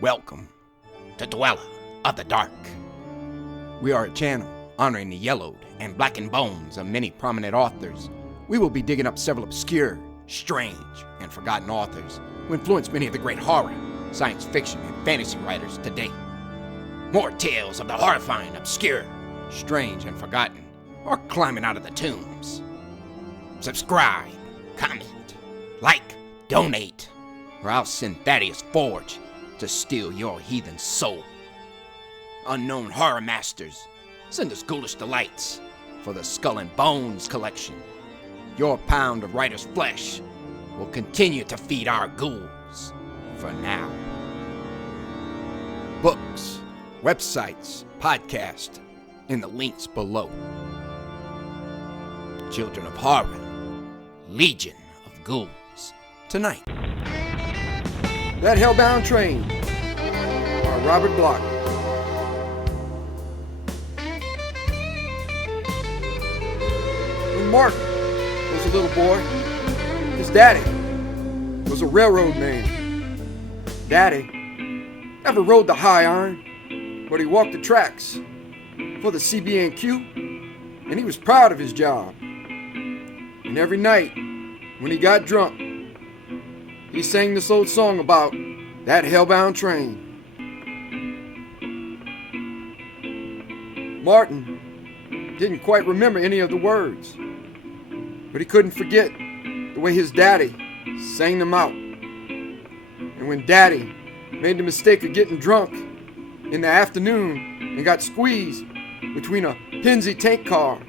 Welcome to Dweller of the Dark. We are a channel honoring the yellowed and blackened bones of many prominent authors. We will be digging up several obscure, strange, and forgotten authors who influenced many of the great horror, science fiction, and fantasy writers today. More tales of the horrifying, obscure, strange, and forgotten are climbing out of the tombs. Subscribe, comment, like, donate, or I'll send Thaddeus Forge to steal your heathen soul. Unknown horror masters, send us ghoulish delights for the Skull and Bones collection. Your pound of writer's flesh will continue to feed our ghouls for now. Books, websites, podcasts, in the links below. Children of Horror, Legion of Ghouls, tonight. ThatHell-boundTrain by Robert Bloch. When Martin was a little boy, his daddy was a railroad man. Daddy never rode the high iron, but he walked the tracks for the CB&Q, and he was proud of his job. And every night, when he got drunk, he sang this old song about that hell-bound train. Martin didn't quite remember any of the words, but he couldn't forget the way his daddy sang them out. And when Daddy made the mistake of getting drunk in the afternoon and got squeezed between a Pennsy tank car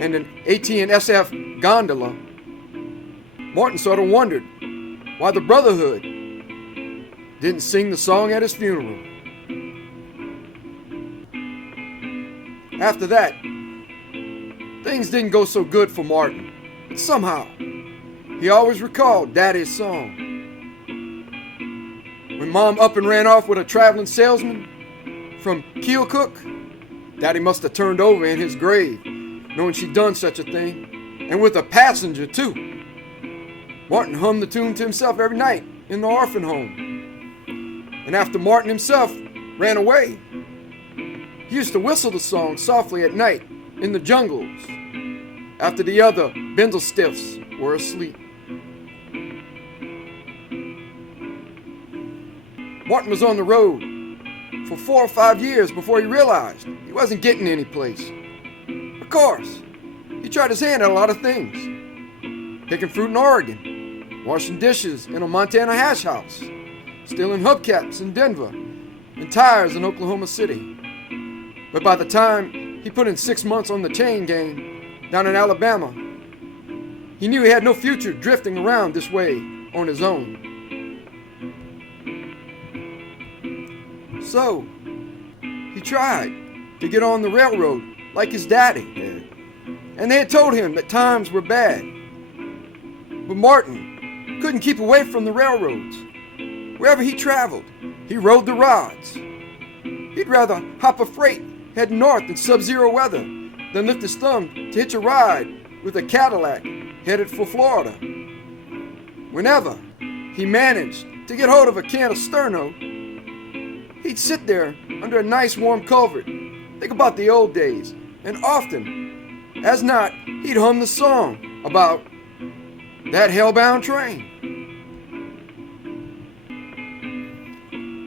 and an AT&SF gondola, Martin sort of wondered why the Brotherhood didn't sing the song at his funeral. After that, things didn't go so good for Martin, but somehow he always recalled Daddy's song. When Mom up and ran off with a traveling salesman from Keokuk, Daddy must have turned over in his grave, knowing she'd done such a thing, and with a passenger too. Martin hummed the tune to himself every night in the orphan home. And after Martin himself ran away, he used to whistle the song softly at night in the jungles after the other Bindlestiffs were asleep. Martin was on the road for 4 or 5 years before he realized he wasn't getting any place. Of course, he tried his hand at a lot of things. Picking fruit in Oregon, washing dishes in a Montana hash house, stealing hubcaps in Denver, and tires in Oklahoma City. But by the time he put in 6 months on the chain gang down in Alabama, he knew he had no future drifting around this way on his own. So, he tried to get on the railroad like his daddy had, and they had told him that times were bad. But Martin couldn't keep away from the railroads. Wherever he traveled, he rode the rods. He'd rather hop a freight heading north in sub-zero weather than lift his thumb to hitch a ride with a Cadillac headed for Florida. Whenever he managed to get hold of a can of Sterno, he'd sit there under a nice warm culvert, think about the old days, and often, as not, he'd hum the song about that hell-bound train.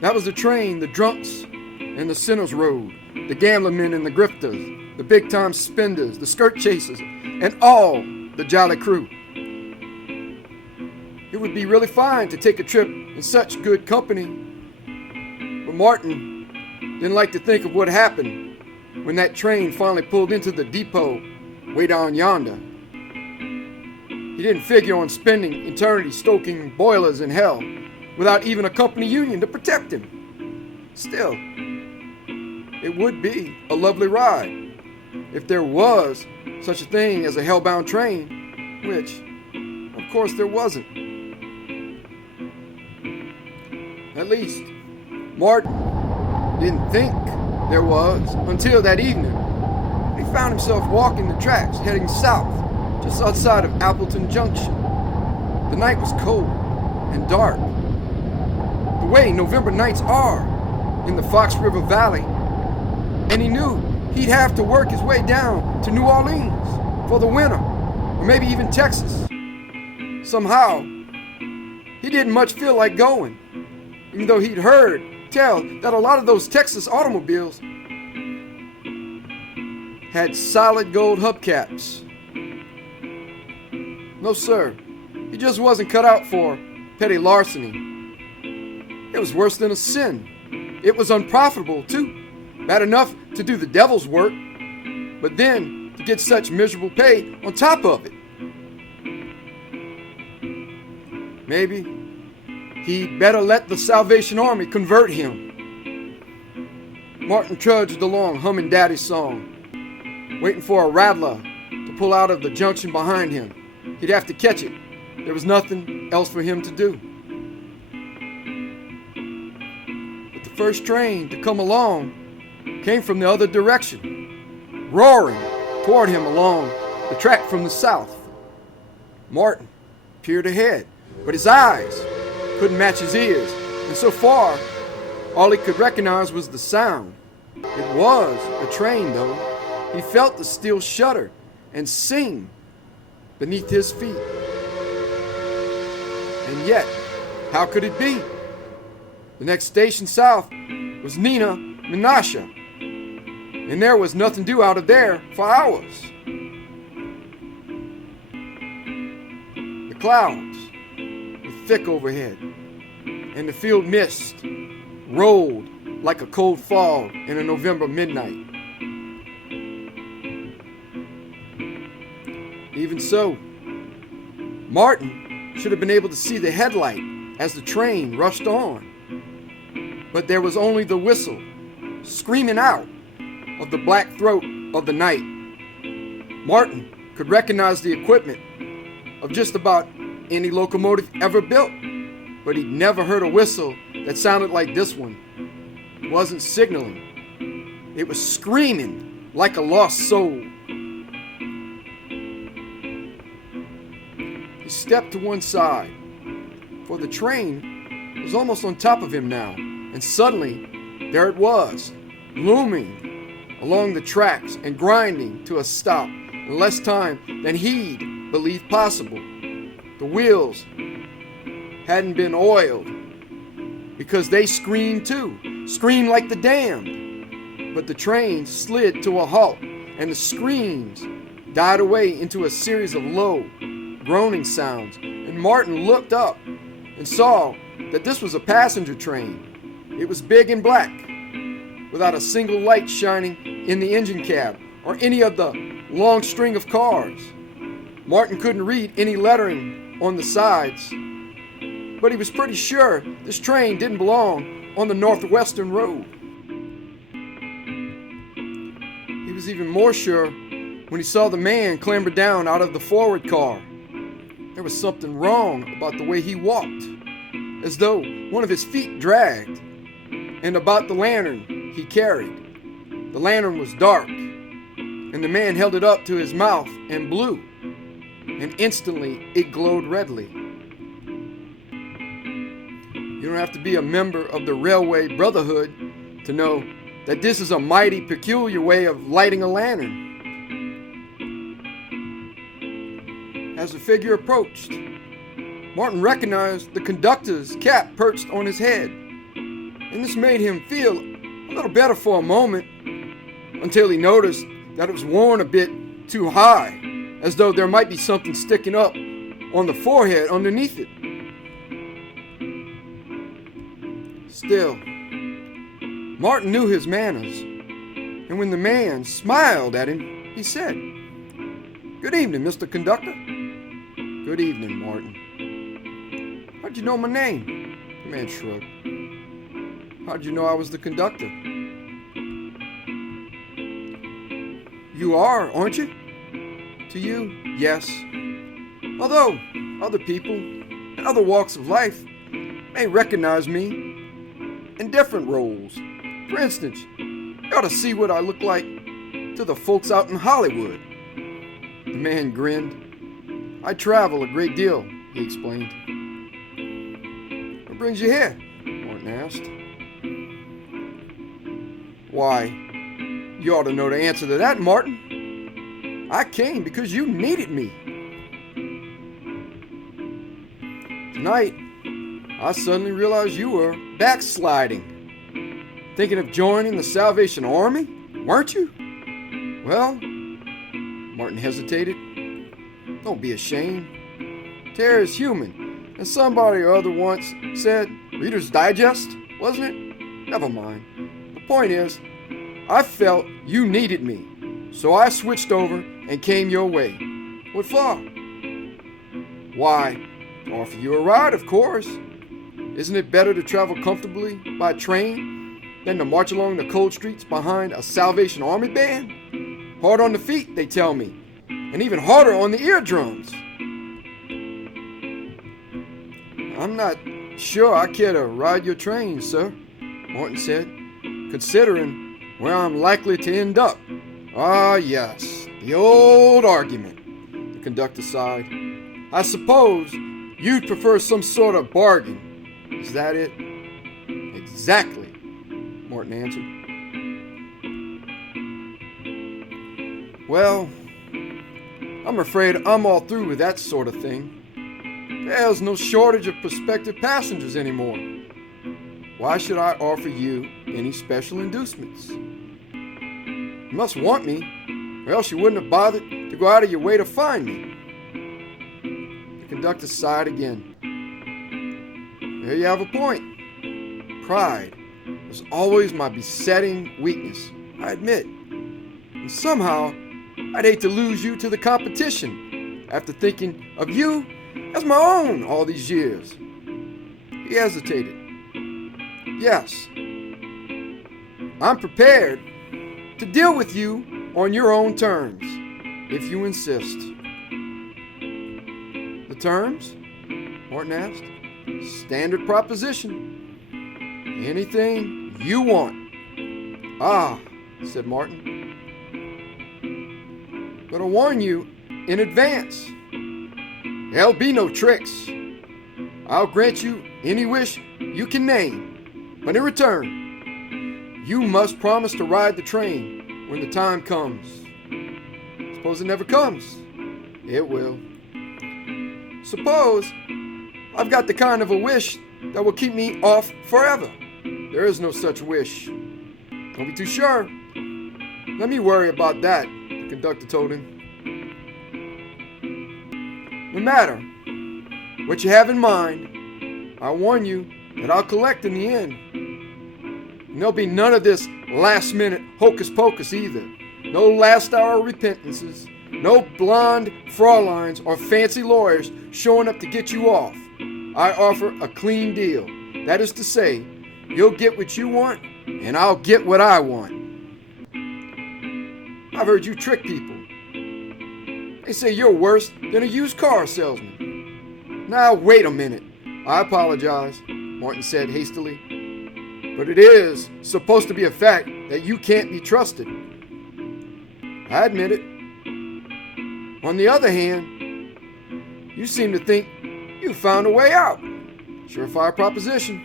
That was the train the drunks and the sinners rode, the gambling men and the grifters, the big-time spenders, the skirt chasers, and all the jolly crew. It would be really fine to take a trip in such good company, but Martin didn't like to think of what happened when that train finally pulled into the depot way down yonder. He didn't figure on spending eternity stoking boilers in hell without even a company union to protect him. Still, it would be a lovely ride if there was such a thing as a hell-bound train, which, of course, there wasn't. At least, Martin didn't think there was until that evening. He found himself walking the tracks heading south just outside of Appleton Junction. The night was cold and dark, the way November nights are in the Fox River Valley, and he knew he'd have to work his way down to New Orleans for the winter, or maybe even Texas. Somehow, he didn't much feel like going, even though he'd heard tell that a lot of those Texas automobiles had solid gold hubcaps. No sir, he just wasn't cut out for petty larceny. It was worse than a sin. It was unprofitable too. Bad enough to do the devil's work, but then to get such miserable pay on top of it. Maybe he'd better let the Salvation Army convert him. Martin trudged along humming Daddy's song, waiting for a rattler to pull out of the junction behind him. He'd have to catch it. There was nothing else for him to do. But the first train to come along came from the other direction, roaring toward him along the track from the south. Martin peered ahead, but his eyes couldn't match his ears, and so far, all he could recognize was the sound. It was a train, though. He felt the steel shudder and sing beneath his feet. And yet, how could it be? The next station south was Nina Menasha, and there was nothing due out of there for hours. The clouds were thick overhead, and the field mist rolled like a cold fog in a November midnight. Even so, Martin should have been able to see the headlight as the train rushed on. But there was only the whistle, screaming out of the black throat of the night. Martin could recognize the equipment of just about any locomotive ever built, but he'd never heard a whistle that sounded like this one. It wasn't signaling. It was screaming like a lost soul. He stepped to one side, for the train was almost on top of him now, and suddenly, there it was, looming along the tracks and grinding to a stop in less time than he'd believed possible. The wheels hadn't been oiled, because they screamed too, screamed like the damned. But the train slid to a halt, and the screams died away into a series of low, groaning sounds, and Martin looked up and saw that this was a passenger train. It was big and black, without a single light shining in the engine cab or any of the long string of cars. Martin couldn't read any lettering on the sides, but he was pretty sure this train didn't belong on the Northwestern Road. He was even more sure when he saw the man clamber down out of the forward car. There was something wrong about the way he walked, as though one of his feet dragged, and about the lantern he carried. The lantern was dark, and the man held it up to his mouth and blew, and instantly it glowed redly. You don't have to be a member of the Railway Brotherhood to know that this is a mighty peculiar way of lighting a lantern. As the figure approached, Martin recognized the conductor's cap perched on his head, and this made him feel a little better for a moment, until he noticed that it was worn a bit too high, as though there might be something sticking up on the forehead underneath it. Still, Martin knew his manners, and when the man smiled at him, he said, "Good evening, Mr. Conductor." "Good evening, Martin." "How'd you know my name?" The man shrugged. "How'd you know I was the conductor?" "You are, aren't you?" "To you, yes. Although other people in other walks of life may recognize me in different roles. For instance, you ought to see what I look like to the folks out in Hollywood." The man grinned. "I travel a great deal," he explained. "What brings you here?" Martin Martin asked. Why, you ought to know the answer to that, Martin. I came because you needed me. Tonight, I suddenly realized you were backsliding. Thinking of joining the Salvation Army, weren't you? Well, Martin hesitated. Don't be ashamed. Terror is human, and somebody or other once said, Reader's Digest, wasn't it? Never mind. The point is, I felt you needed me, so I switched over and came your way. What for? Why, to offer you a ride, of course. Isn't it better to travel comfortably by train than to march along the cold streets behind a Salvation Army band? Hard on the feet, they tell me, and even harder on the eardrums. I'm not sure I care to ride your train, sir, Martin said, considering where I'm likely to end up. Ah, yes, the old argument, the conductor sighed. I suppose you'd prefer some sort of bargain. Is that it? Exactly, Martin answered. Well, I'm afraid I'm all through with that sort of thing. There's no shortage of prospective passengers anymore. Why should I offer you any special inducements? You must want me, or else you wouldn't have bothered to go out of your way to find me. The conductor sighed again. There you have a point. Pride was always my besetting weakness, I admit. And somehow, I'd hate to lose you to the competition after thinking of you as my own all these years. He hesitated. Yes, I'm prepared to deal with you on your own terms, if you insist. The terms? Martin asked. Standard proposition. Anything you want. Ah, said Martin. But I warn you in advance. There'll be no tricks. I'll grant you any wish you can name, but in return, you must promise to ride the train when the time comes. Suppose it never comes. It will. Suppose I've got the kind of a wish that will keep me off forever. There is no such wish. Don't be too sure. Let me worry about that, the conductor told him. No matter what you have in mind, I warn you that I'll collect in the end. And there'll be none of this last-minute hocus-pocus either. No last-hour repentances. No blonde Fraulines or fancy lawyers showing up to get you off. I offer a clean deal. That is to say, you'll get what you want, and I'll get what I want. I've heard you trick people. They say you're worse than a used car salesman. Now, wait a minute. I apologize, Martin said hastily. But it is supposed to be a fact that you can't be trusted. I admit it. On the other hand, you seem to think you found a way out. Surefire proposition.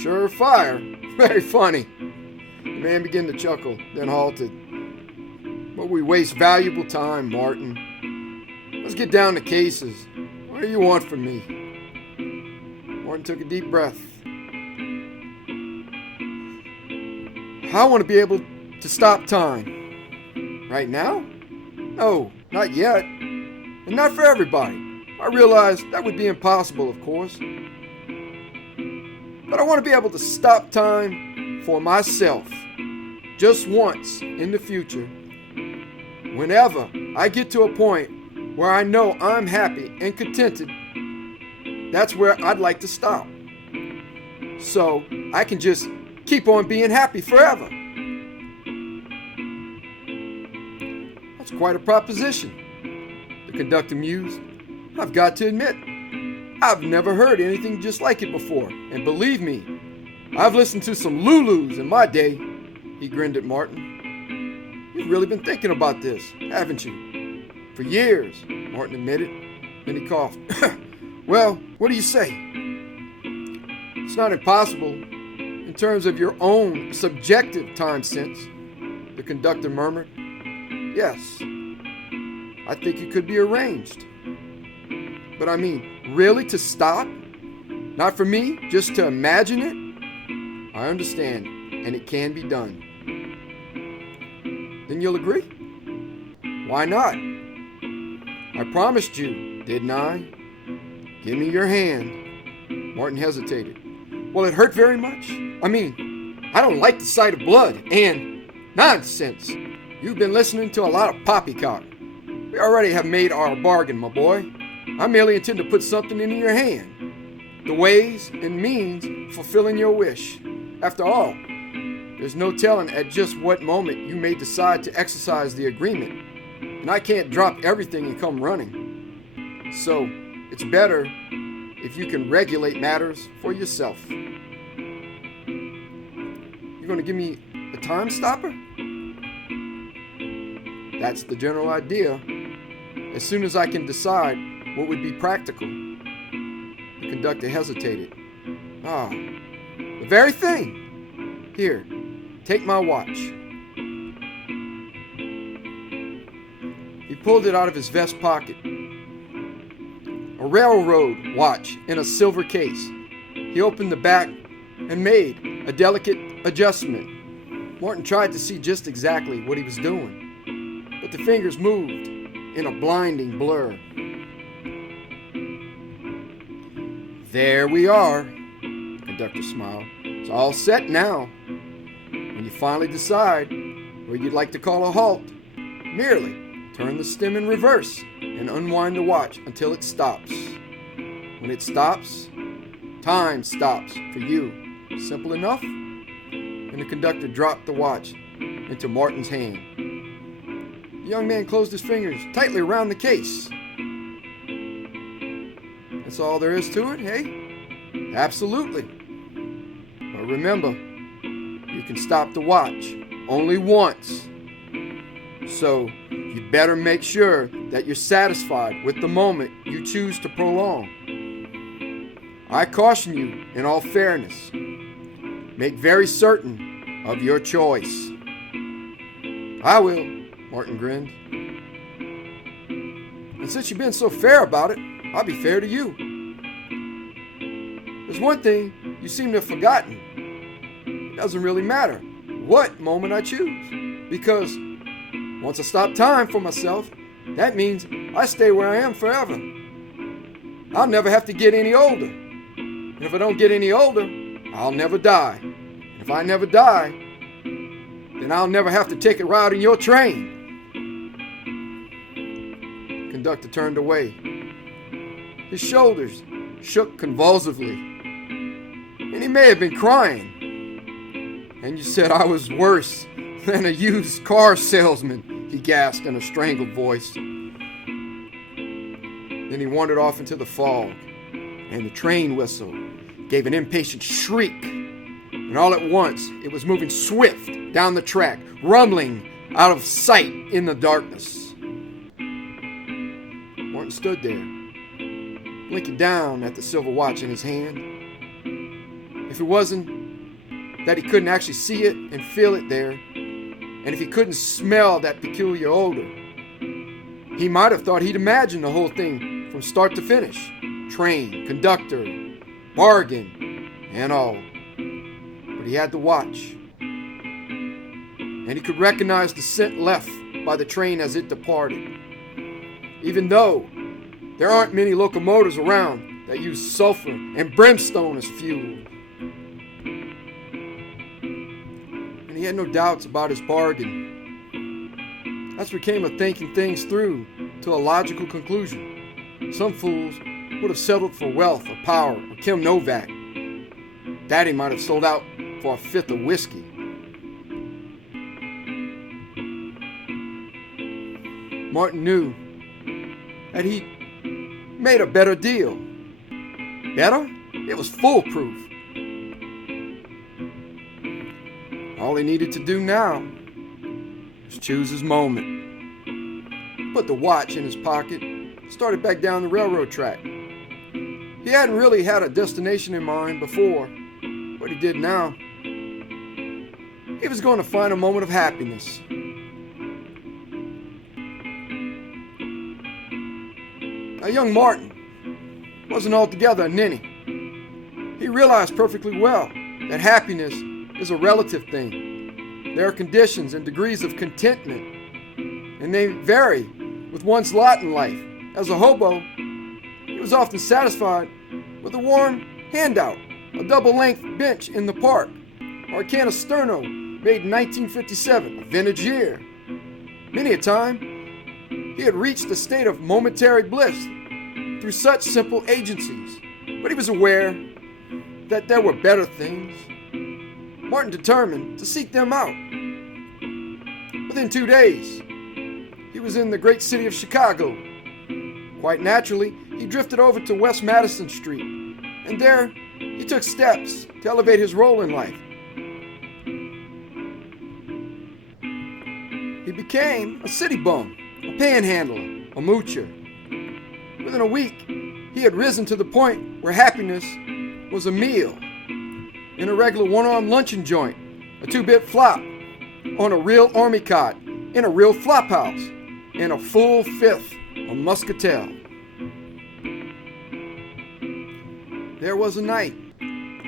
Surefire. Very funny. The man began to chuckle, then halted. But we waste valuable time, Martin. Let's get down to cases. What do you want from me? Martin took a deep breath. I want to be able to stop time. Right now? No, not yet. And not for everybody. I realize that would be impossible, of course. But I want to be able to stop time for myself. Just once in the future. Whenever I get to a point where I know I'm happy and contented, that's where I'd like to stop. So I can just keep on being happy forever. That's quite a proposition, the conductor mused. I've got to admit, I've never heard anything just like it before. And believe me, I've listened to some Lulus in my day. He grinned at Martin. You've really been thinking about this, haven't you? For years, Martin admitted. Then he coughed. Well, what do you say? It's not impossible in terms of your own subjective time sense, the conductor murmured. Yes, I think it could be arranged. But I mean, really to stop? Not for me, just to imagine it? I understand, and it can be done. Then you'll agree? Why not? I promised you, didn't I? Give me your hand. Martin hesitated. Will it hurt very much? I mean, I don't like the sight of blood, and nonsense. You've been listening to a lot of poppycock. We already have made our bargain, my boy. I merely intend to put something into your hand. The ways and means fulfilling your wish. After all, there's no telling at just what moment you may decide to exercise the agreement, and I can't drop everything and come running. So, it's better if you can regulate matters for yourself. You're going to give me a time stopper? That's the general idea. As soon as I can decide what would be practical. The conductor hesitated. Ah, the very thing. Here, take my watch. He pulled it out of his vest pocket. A railroad watch in a silver case. He opened the back and made a delicate adjustment. Martin tried to see just exactly what he was doing, but the fingers moved in a blinding blur. There we are, the conductor smiled. It's all set now. When you finally decide where you'd like to call a halt, merely turn the stem in reverse and unwind the watch until it stops. When it stops, time stops for you. Simple enough? And the conductor dropped the watch into Martin's hand. The young man closed his fingers tightly around the case. That's all there is to it, hey? Absolutely. But remember, you can stop the watch only once. So you better make sure that you're satisfied with the moment you choose to prolong. I caution you in all fairness. Make very certain of your choice. I will, Martin grinned. And since you've been so fair about it, I'll be fair to you. There's one thing you seem to have forgotten. It doesn't really matter what moment I choose, because once I stop time for myself, that means I stay where I am forever. I'll never have to get any older. And if I don't get any older, I'll never die. And if I never die, then I'll never have to take a ride in your train. The conductor turned away. His shoulders shook convulsively, and he may have been crying. And you said I was worse than a used car salesman, he gasped in a strangled voice. Then he wandered off into the fog, and the train whistle gave an impatient shriek. And all at once, it was moving swift down the track, rumbling out of sight in the darkness. Martin stood there, blinking down at the silver watch in his hand. If it wasn't that he couldn't actually see it and feel it there, and if he couldn't smell that peculiar odor, he might have thought he'd imagined the whole thing from start to finish. Train, conductor, bargain, and all. But he had the watch, and he could recognize the scent left by the train as it departed. Even though there aren't many locomotives around that use sulfur and brimstone as fuel. And he had no doubts about his bargain. That's what came of thinking things through to a logical conclusion. Some fools would have settled for wealth or power or Kim Novak. Daddy might have sold out for a fifth of whiskey. Martin knew that he made a better deal. Better? It was foolproof. All he needed to do now was choose his moment. Put the watch in his pocket, started back down the railroad track. He hadn't really had a destination in mind before, but he did now. He was going to find a moment of happiness. Now, young Martin wasn't altogether a ninny. He realized perfectly well that happiness is a relative thing. There are conditions and degrees of contentment, and they vary with one's lot in life. As a hobo, he was often satisfied with a warm handout, a double-length bench in the park, or a can of Sterno made in 1957, a vintage year. Many a time, he had reached a state of momentary bliss through such simple agencies, but he was aware that there were better things. Martin determined to seek them out. Within 2 days, he was in the great city of Chicago. Quite naturally, he drifted over to West Madison Street, and there he took steps to elevate his role in life. He became a city bum, a panhandler, a moocher. Within a week, he had risen to the point where happiness was a meal in a regular one-arm luncheon joint, a 2-bit flop, on a real army cot, in a real flop house, and a full fifth of muscatel. There was a night,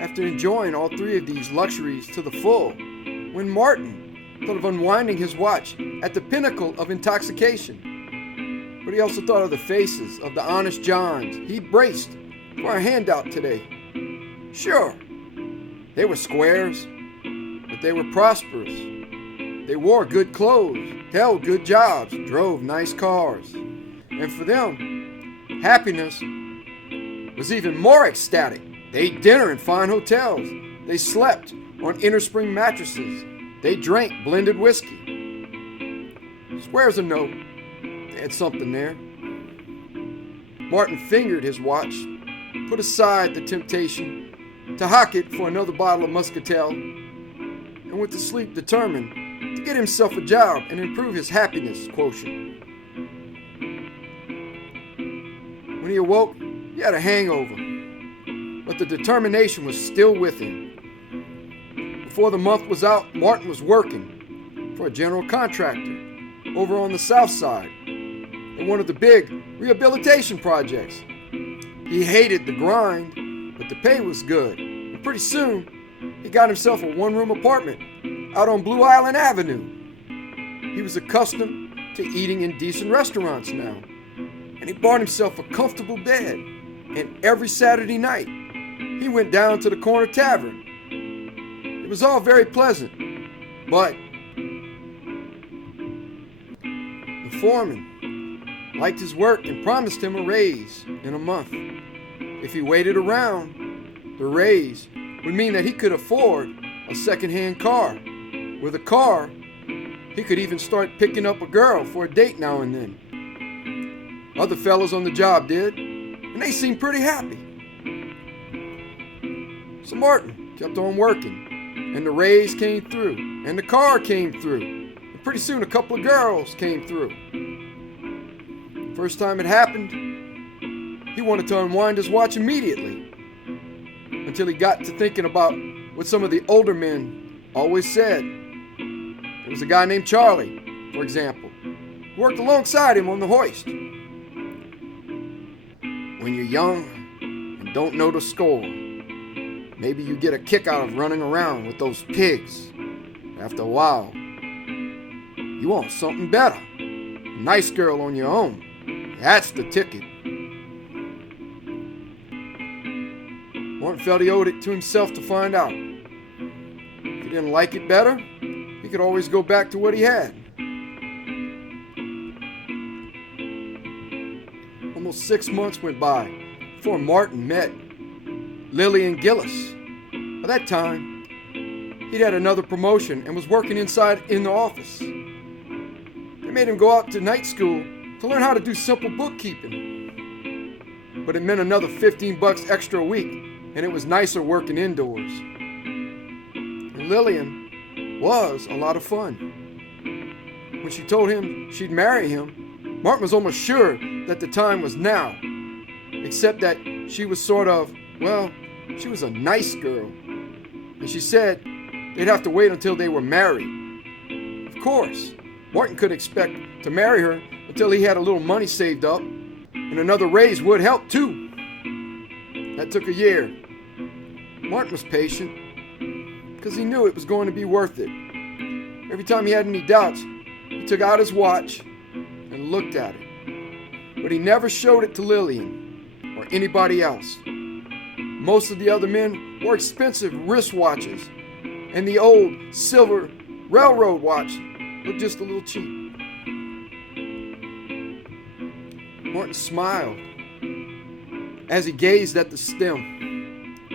after enjoying all 3 of these luxuries to the full, when Martin thought of unwinding his watch at the pinnacle of intoxication. But he also thought of the faces of the honest Johns he braced for a handout today. Sure, they were squares, but they were prosperous. They wore good clothes, held good jobs, drove nice cars. And for them, happiness was even more ecstatic. They ate dinner in fine hotels. They slept on inner spring mattresses. They drank blended whiskey. Squares or no, they had something there. Martin fingered his watch, put aside the temptation to hock it for another bottle of muscatel, and went to sleep determined to get himself a job and improve his happiness quotient. When he awoke, he had a hangover, but the determination was still with him. Before the month was out, Martin was working for a general contractor over on the south side in one of the big rehabilitation projects. He hated the grind, but the pay was good, and pretty soon he got himself a one-room apartment out on Blue Island Avenue. He was accustomed to eating in decent restaurants now, and he bought himself a comfortable bed, and every Saturday night he went down to the corner tavern. It was all very pleasant, but the foreman liked his work and promised him a raise in a month. If he waited around, the raise would mean that he could afford a second-hand car. With a car, he could even start picking up a girl for a date now and then. Other fellows on the job did, and they seemed pretty happy. So Martin kept on working, and the raise came through, and the car came through, and pretty soon a couple of girls came through. First time it happened, he wanted to unwind his watch immediately, until he got to thinking about what some of the older men always said. There was a guy named Charlie, for example, who worked alongside him on the hoist. When you're young and don't know the score, maybe you get a kick out of running around with those pigs. After a while, you want something better. A nice girl on your own. That's the ticket. Martin felt he owed it to himself to find out. If he didn't like it better, he could always go back to what he had. Almost 6 months went by before Martin met Lillian Gillis. By that time, he'd had another promotion and was working inside in the office. They made him go out to night school to learn how to do simple bookkeeping. But it meant another $15 extra a week, and it was nicer working indoors. And Lillian was a lot of fun. When she told him she'd marry him, Martin was almost sure that the time was now, except that she was sort of, well, she was a nice girl. And she said they'd have to wait until they were married. Of course, Martin couldn't expect to marry her until he had a little money saved up, and another raise would help too. That took a year. Martin was patient, because he knew it was going to be worth it. Every time he had any doubts, he took out his watch and looked at it. But he never showed it to Lillian or anybody else. Most of the other men wore expensive wristwatches, and the old silver railroad watch looked just a little cheap. Martin smiled as he gazed at the stem.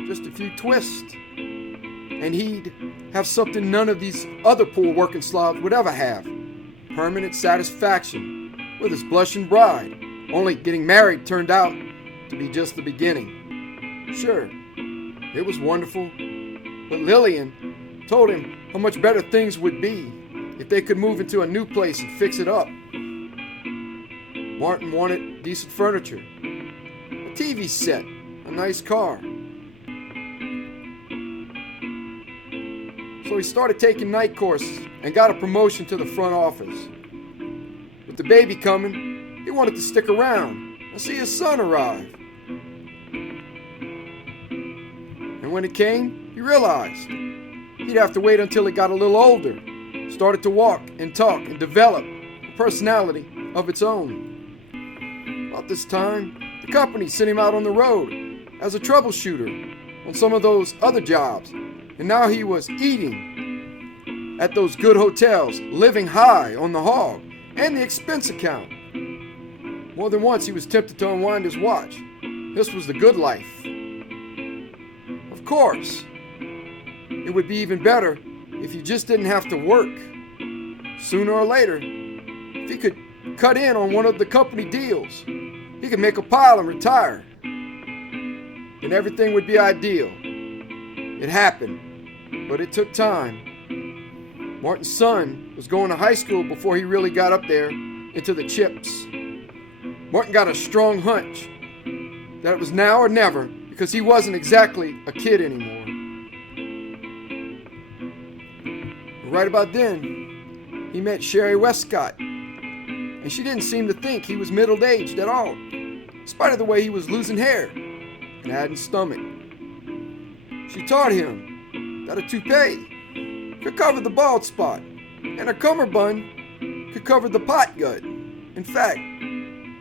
Just a few twists, and he'd have something none of these other poor working slobs would ever have. Permanent satisfaction with his blushing bride. Only getting married turned out to be just the beginning. Sure, it was wonderful, but Lillian told him how much better things would be if they could move into a new place and fix it up. Martin wanted decent furniture, a TV set, a nice car. So he started taking night courses and got a promotion to the front office. With the baby coming, he wanted to stick around and see his son arrive. And when it came, he realized he'd have to wait until he got a little older, started to walk and talk and develop a personality of its own. About this time, the company sent him out on the road as a troubleshooter on some of those other jobs, and now he was eating at those good hotels, living high on the hog and the expense account. More than once he was tempted to unwind his watch. This was the good life. Of course, it would be even better if you just didn't have to work. Sooner or later, if he could cut in on one of the company deals, he could make a pile and retire. Then everything would be ideal. It happened, but it took time. Martin's son was going to high school before he really got up there into the chips. Martin got a strong hunch that it was now or never, because he wasn't exactly a kid anymore. Right about then, he met Sherry Westcott, and she didn't seem to think he was middle-aged at all, in spite of the way he was losing hair and adding stomach. She taught him that a toupee could cover the bald spot, and a cummerbund could cover the pot gut. In fact,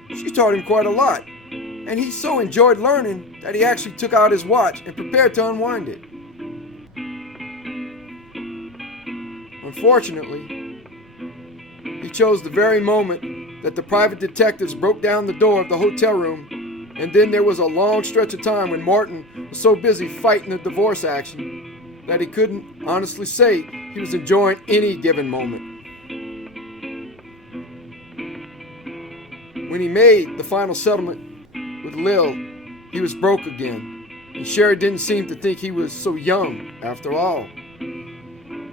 she taught him quite a lot, and he so enjoyed learning that he actually took out his watch and prepared to unwind it. Unfortunately, he chose the very moment that the private detectives broke down the door of the hotel room, and then there was a long stretch of time when Martin was so busy fighting the divorce action that he couldn't honestly say he was enjoying any given moment. When he made the final settlement with Lil, he was broke again, and Sherry didn't seem to think he was so young after all.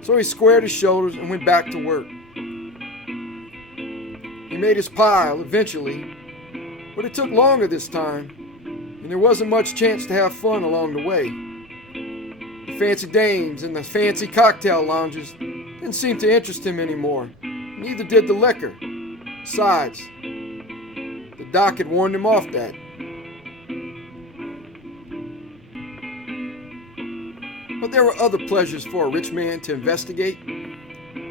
So he squared his shoulders and went back to work. He made his pile eventually, but it took longer this time, and there wasn't much chance to have fun along the way. The fancy dames and the fancy cocktail lounges didn't seem to interest him anymore. Neither did the liquor. Besides, the doc had warned him off that. But there were other pleasures for a rich man to investigate.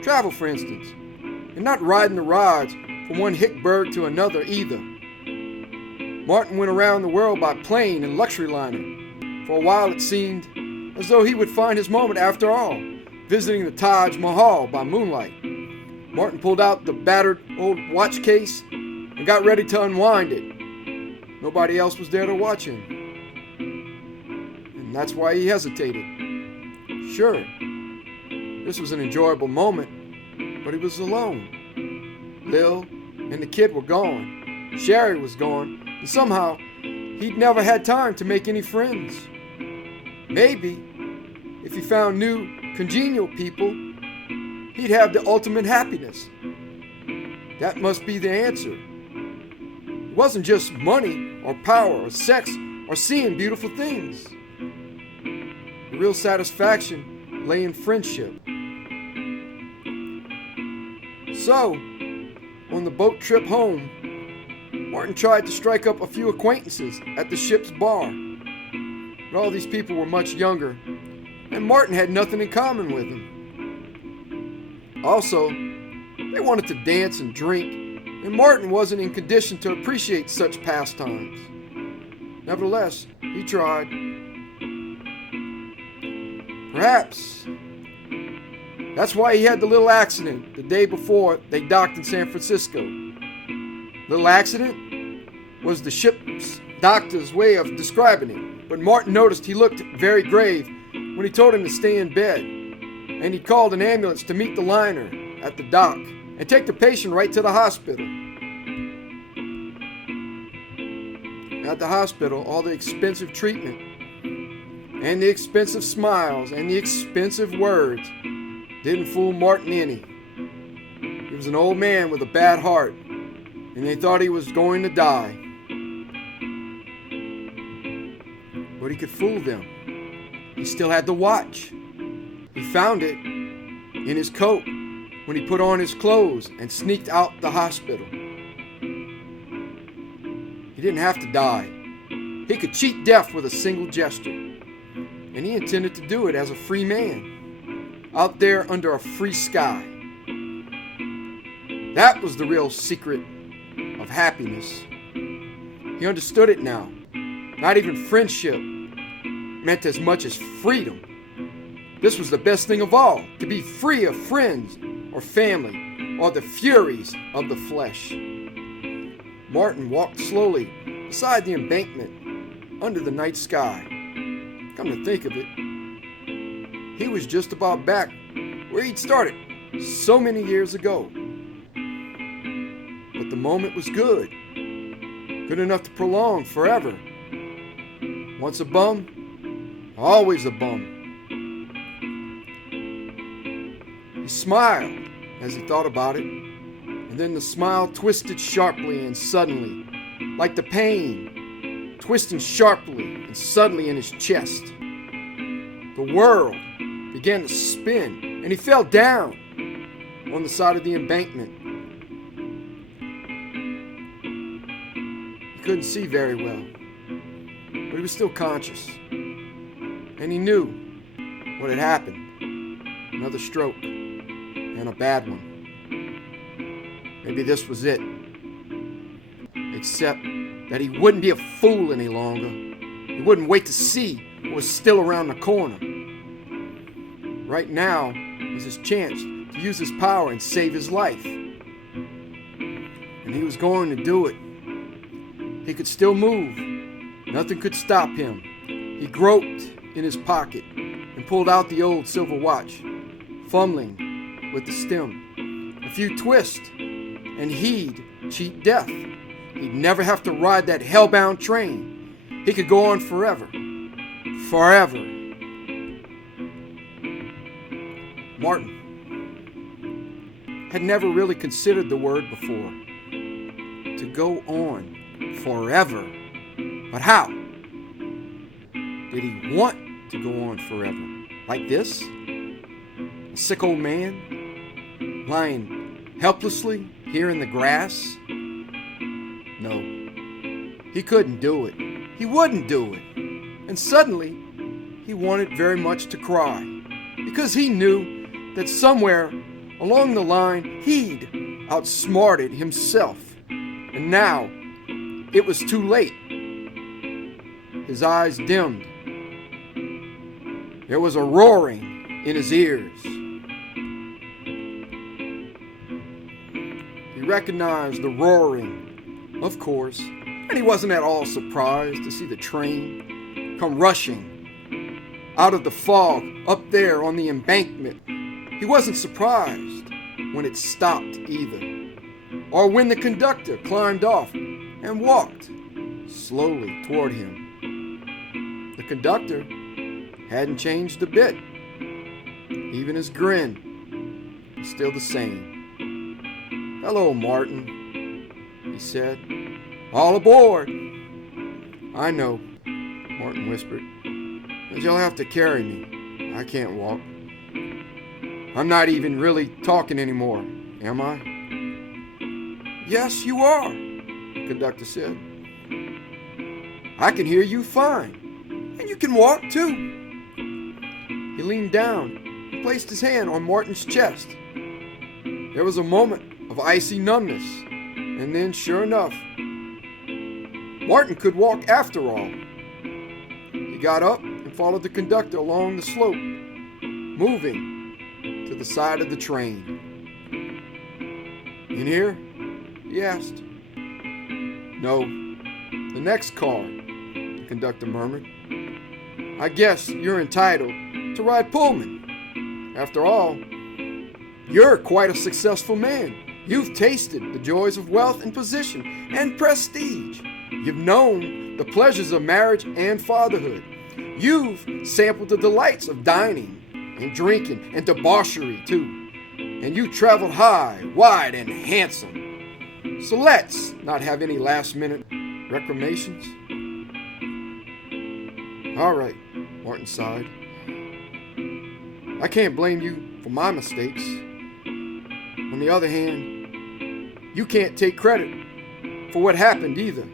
Travel, for instance, and not riding the rods from one hick bird to another either. Martin went around the world by plane and luxury liner. For a while it seemed as though he would find his moment after all, visiting the Taj Mahal by moonlight. Martin pulled out the battered old watch case and got ready to unwind it. Nobody else was there to watch him. And that's why he hesitated. Sure, this was an enjoyable moment, but he was alone. Lil and the kid were gone. Sherry was gone, and somehow he'd never had time to make any friends. Maybe, if he found new, congenial people, he'd have the ultimate happiness. That must be the answer. It wasn't just money or power or sex or seeing beautiful things. The real satisfaction lay in friendship. So, on the boat trip home, Martin tried to strike up a few acquaintances at the ship's bar. But all these people were much younger, and Martin had nothing in common with them. Also, they wanted to dance and drink, and Martin wasn't in condition to appreciate such pastimes. Nevertheless, he tried. Perhaps that's why he had the little accident the day before they docked in San Francisco. Little accident was the ship's doctor's way of describing it, but Martin noticed he looked very grave when he told him to stay in bed, and he called an ambulance to meet the liner at the dock and take the patient right to the hospital. At the hospital, all the expensive treatment and the expensive smiles and the expensive words didn't fool Martin any. He was an old man with a bad heart, and they thought he was going to die. But he could fool them. He still had the watch. He found it in his coat when he put on his clothes and sneaked out the hospital. He didn't have to die. He could cheat death with a single gesture. And he intended to do it as a free man, out there under a free sky. That was the real secret of happiness. He understood it now. Not even friendship meant as much as freedom. This was the best thing of all, to be free of friends or family or the furies of the flesh. Martin walked slowly beside the embankment under the night sky. Come to think of it, he was just about back where he'd started so many years ago. But the moment was good. Good enough to prolong forever. Once a bum, always a bum. He smiled as he thought about it, and then the smile twisted sharply and suddenly, like the pain twisting sharply and suddenly in his chest. The world began to spin, and he fell down on the side of the embankment. He couldn't see very well, but he was still conscious, and he knew what had happened. Another stroke, and a bad one. Maybe this was it. Except that he wouldn't be a fool any longer. He wouldn't wait to see what was still around the corner. Right now was his chance to use his power and save his life. And he was going to do it. He could still move. Nothing could stop him. He groped in his pocket and pulled out the old silver watch, fumbling with the stem. A few twists, and he'd cheat death. He'd never have to ride that hell-bound train. He could go on forever. Forever. Martin had never really considered the word before. To go on forever. But how? Did he want to go on forever? Like this? A sick old man? Lying helplessly here in the grass? No. He couldn't do it. He wouldn't do it. And suddenly, he wanted very much to cry. Because he knew that somewhere along the line, he'd outsmarted himself. And now, it was too late. His eyes dimmed. There was a roaring in his ears. He recognized the roaring, of course, and he wasn't at all surprised to see the train come rushing out of the fog up there on the embankment. He wasn't surprised when it stopped either, or when the conductor climbed off and walked slowly toward him. The conductor hadn't changed a bit. Even his grin was still the same. "Hello, Martin," he said. "All aboard." "I know. Martin whispered. "But you'll have to carry me. I can't walk. I'm not even really talking anymore, am I?" "Yes, you are," the conductor said. "I can hear you fine, and you can walk too." He leaned down and placed his hand on Martin's chest. There was a moment of icy numbness, and then, sure enough, Martin could walk after all. He got up and followed the conductor along the slope, moving to the side of the train. "In here?" he asked. "No, the next car," the conductor murmured. "I guess you're entitled to ride Pullman. After all, you're quite a successful man. You've tasted the joys of wealth and position and prestige. You've known the pleasures of marriage and fatherhood. You've sampled the delights of dining and drinking and debauchery too. And you traveled high, wide, and handsome. So let's not have any last-minute reclamations." "All right," Martin sighed. "I can't blame you for my mistakes. On the other hand, you can't take credit for what happened either.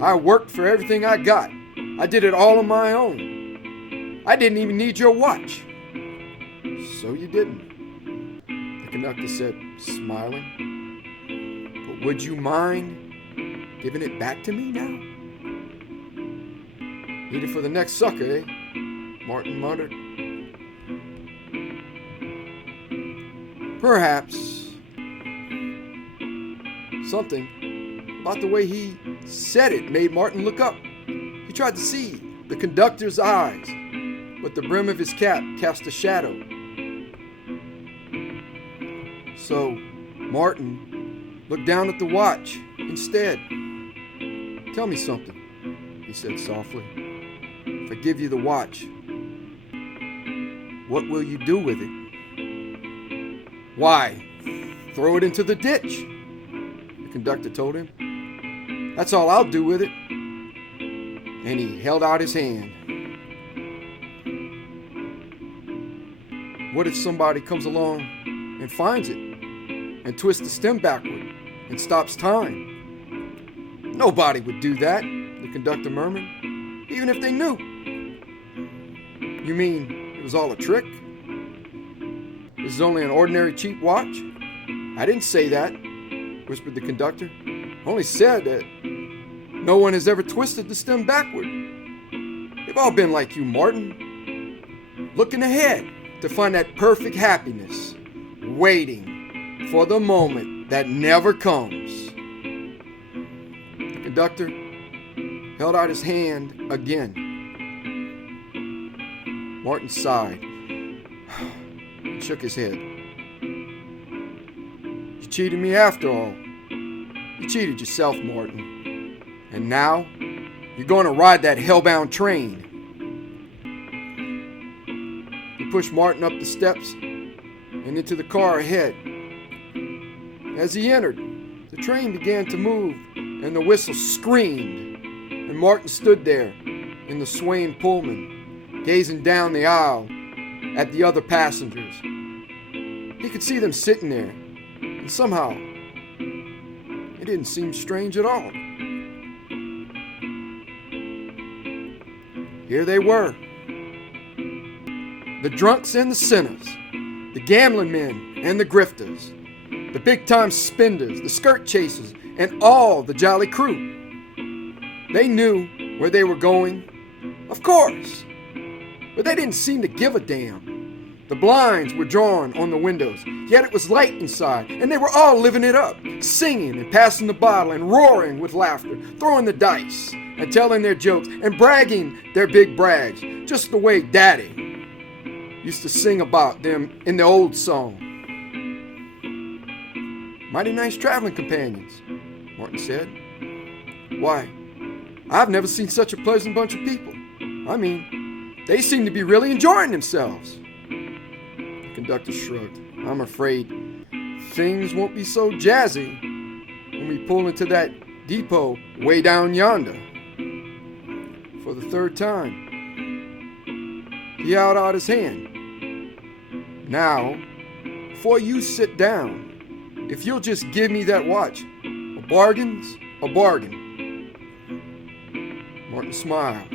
I worked for everything I got. I did it all on my own. I didn't even need your watch." "So you didn't," the conductor said, smiling. "But would you mind giving it back to me now?" "Need it for the next sucker, eh?" Martin muttered. "Perhaps." Something about the way he said it made Martin look up. He tried to see the conductor's eyes, but the brim of his cap cast a shadow. So Martin looked down at the watch instead. "Tell me something," he said softly. "If I give you the watch, what will you do with it?" "Why, throw it into the ditch," the conductor told him. "That's all I'll do with it." And he held out his hand. "What if somebody comes along and finds it and twists the stem backward and stops time?" "Nobody would do that," the conductor murmured, "even if they knew." "You mean it was all a trick? This is only an ordinary cheap watch?" "I didn't say that," whispered the conductor. "I only said that no one has ever twisted the stem backward. They've all been like you, Martin, looking ahead to find that perfect happiness, waiting for the moment that never comes." The conductor held out his hand again. Martin sighed and shook his head. "You cheated me after all. You cheated yourself, Martin. And now, you're going to ride that hellbound train." He pushed Martin up the steps and into the car ahead. As he entered, the train began to move and the whistle screamed, and Martin stood there in the swaying Pullman, gazing down the aisle at the other passengers. He could see them sitting there, and somehow, it didn't seem strange at all. Here they were, the drunks and the sinners, the gambling men and the grifters, the big-time spenders, the skirt chasers, and all the jolly crew. They knew where they were going, of course, but they didn't seem to give a damn. The blinds were drawn on the windows, yet it was light inside, and they were all living it up, singing and passing the bottle and roaring with laughter, throwing the dice and telling their jokes and bragging their big brags, just the way Daddy used to sing about them in the old song. "Mighty nice traveling companions," Martin said. "Why, I've never seen such a pleasant bunch of people. I mean, they seem to be really enjoying themselves." The conductor shrugged. "I'm afraid things won't be so jazzy when we pull into that depot way down yonder." for the third time. He held out his hand. Now, before you sit down, if you'll just give me that watch, a bargain's a bargain. Martin smiled.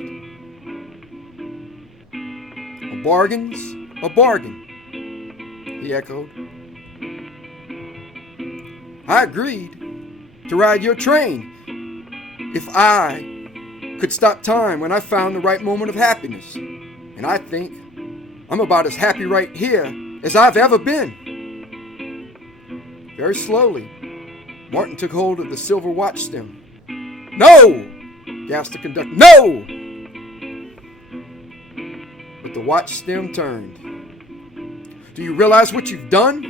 A bargain's a bargain, he echoed. I agreed to ride your train if I could stop time when I found the right moment of happiness. And I think I'm about as happy right here as I've ever been. Very slowly, Martin took hold of the silver watch stem. No! Gasped the conductor. No! But the watch stem turned. Do you realize what you've done?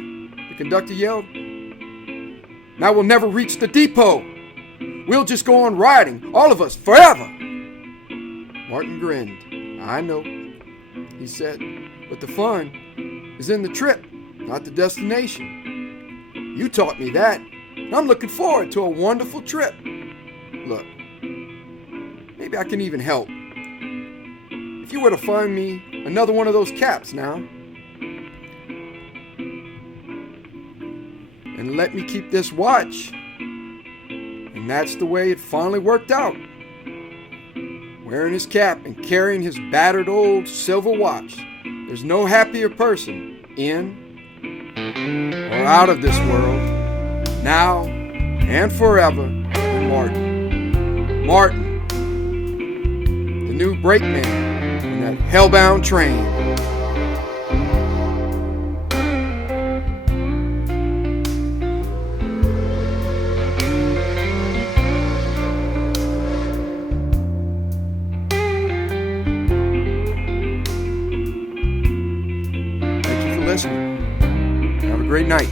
The conductor yelled. Now we'll never reach the depot. We'll just go on riding, all of us, forever. Martin grinned. I know, he said, but the fun is in the trip, not the destination. You taught me that. I'm looking forward to a wonderful trip. Look, maybe I can even help. If you were to find me another one of those caps now, and let me keep this watch. And that's the way it finally worked out. Wearing his cap and carrying his battered old silver watch, there's no happier person in or out of this world, now and forever, than Martin. Martin, the new brakeman in that hell-bound train. Thank you for listening. Have a great night.